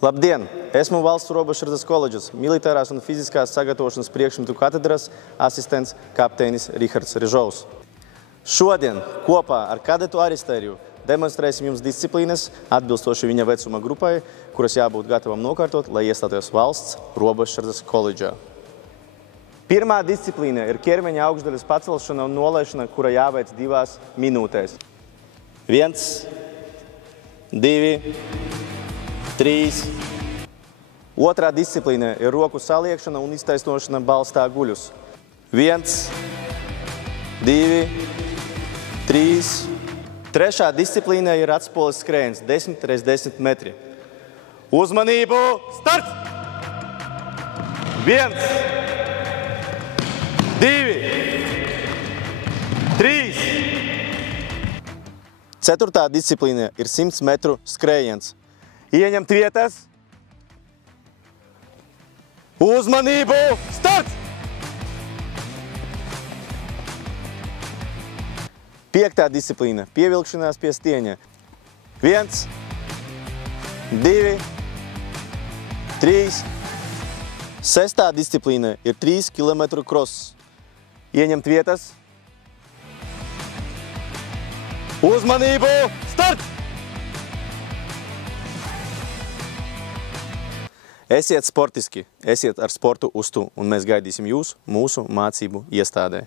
Labdien! Esmu Valsts robežsardzes koledžas militārās un fiziskās sagatavošanas priekšmetu katedras asistents kapteinis Rihards Režovs. Šodien kopā ar kadetu Aristēriju demonstrēsim jums disciplīnas atbilstoši viņa vecuma grupai, kuras jābūt gatavam nokārtot, lai iestātos Valsts robežsardzes koledžā. Pirmā disciplīna ir ķermeņa augšdaļas pacelšana un nolaišana, kura jāveic 2 minūtēs. 1, 2, 3. Otrā disciplīna ir roku saliekšana un iztaisnošana balstā guļus. 1, 2, 3. Trešā disciplīna ir atspoles skrējiens 10 x 10 metri. Uzmanību! Starts! 1, 2, 3. Ceturtā disciplīna ir 100 metru skrējiens. Ieņemt vietas. Uzmanību! Starts! 5. disciplīna – pievilkšanās pie stieņa. 1, 2, 3. 6. disciplīna ir 3 km kross. Ieņemt vietas. Uzmanību! Start! Esiet sportiski, esiet ar sportu uz tu, un mēs gaidīsim jūs mūsu mācību iestādē.